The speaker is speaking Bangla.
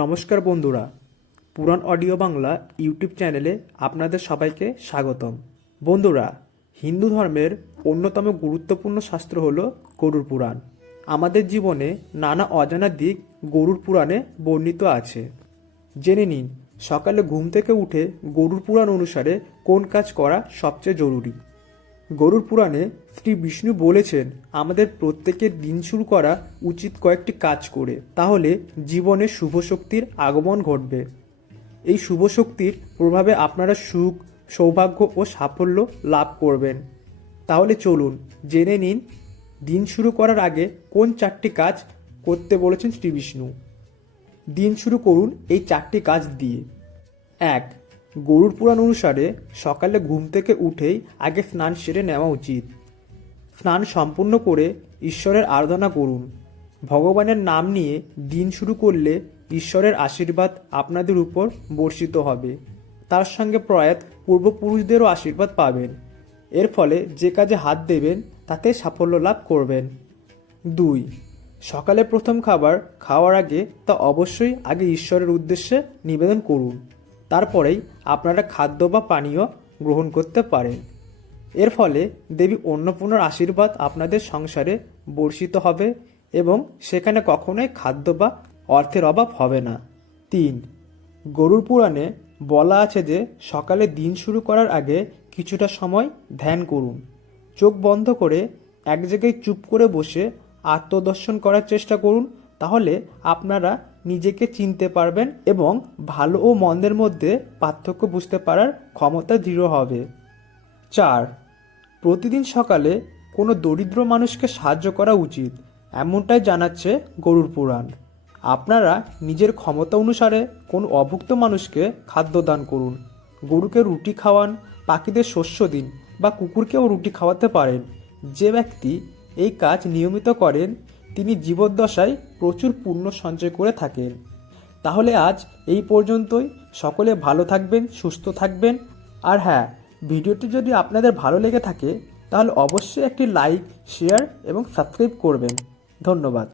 নমস্কার বন্ধুরা, পুরাণ অডিও বাংলা ইউটিউব চ্যানেলে আপনাদের সবাইকে স্বাগতম। বন্ধুরা, হিন্দু ধর্মের অন্যতম গুরুত্বপূর্ণ শাস্ত্র হলো গরুড় পুরাণ। আমাদের জীবনে নানা অজানা দিক গরুড় পুরাণে বর্ণিত আছে। জেনে নিন, সকালে ঘুম থেকে উঠে গরুড় পুরাণ অনুসারে কোন কাজ করা সবচেয়ে জরুরি। গরুড় পুরাণে শ্রী বিষ্ণু বলেছেন, আমাদের প্রত্যেকের দিন শুরু করা উচিত কয়েকটি কাজ করে, তাহলে জীবনে শুভ শক্তির আগমন ঘটবে। এই শুভ শক্তির প্রভাবে আপনারা সুখ, সৌভাগ্য ও সাফল্য লাভ করবেন। তাহলে চলুন জেনে নিন, দিন শুরু করার আগে কোন 4টি কাজ করতে বলেছেন শ্রী বিষ্ণু। দিন শুরু করুন এই 4টি কাজ দিয়ে। 1. গরুড় পুরাণ অনুসারে সকালে ঘুম থেকে উঠেই আগে স্নান সেরে নেওয়া উচিত। স্নান সম্পূর্ণ করে ঈশ্বরের আরাধনা করুন। ভগবানের নাম নিয়ে দিন শুরু করলে ঈশ্বরের আশীর্বাদ আপনাদের উপর বর্ষিত হবে। তার সঙ্গে প্রয়াত পূর্বপুরুষদেরও আশীর্বাদ পাবেন। এর ফলে যে কাজে হাত দেবেন তাতে সাফল্য লাভ করবেন। 2. সকালে প্রথম খাবার খাওয়ার আগে তা অবশ্যই আগে ঈশ্বরের উদ্দেশ্যে নিবেদন করুন। তারপরেই আপনারা খাদ্য বা পানীয় গ্রহণ করতে পারেন। এর ফলে দেবী অন্নপূর্ণার আশীর্বাদ আপনাদের সংসারে বর্ষিত হবে এবং সেখানে কখনোই খাদ্য বা অর্থের অভাব হবে না। 3. গরুড় পুরাণে বলা আছে যে সকালে দিন শুরু করার আগে কিছুটা সময় ধ্যান করুন। চোখ বন্ধ করে এক জায়গায় চুপ করে বসে আত্মদর্শন করার চেষ্টা করুন। তাহলে আপনারা নিজেকে চিনতে পারবেন এবং ভালো ও মন্দের মধ্যে পার্থক্য বুঝতে পারার ক্ষমতা দৃঢ় হবে। 4. প্রতিদিন সকালে কোনো দরিদ্র মানুষকে সাহায্য করা উচিত, এমনটাই জানাচ্ছে গরুড় পুরাণ। আপনারা নিজের ক্ষমতা অনুসারে কোনো অভুক্ত মানুষকে খাদ্য দান করুন। গরুকে রুটি খাওয়ান, পাখিদের শস্য দিন বা কুকুরকেও রুটি খাওয়াতে পারেন। যে ব্যক্তি এই কাজ নিয়মিত করেন তিনি জীবদ্দশায় প্রচুর পুণ্য সঞ্চয় করে থাকেন। তাহলে আজ এই পর্যন্তই। সকলে ভালো থাকবেন, সুস্থ থাকবেন। আর হ্যাঁ, ভিডিওটি যদি আপনাদের ভালো লেগে থাকে তাহলে অবশ্যই একটি লাইক, শেয়ার এবং সাবস্ক্রাইব করবেন। ধন্যবাদ।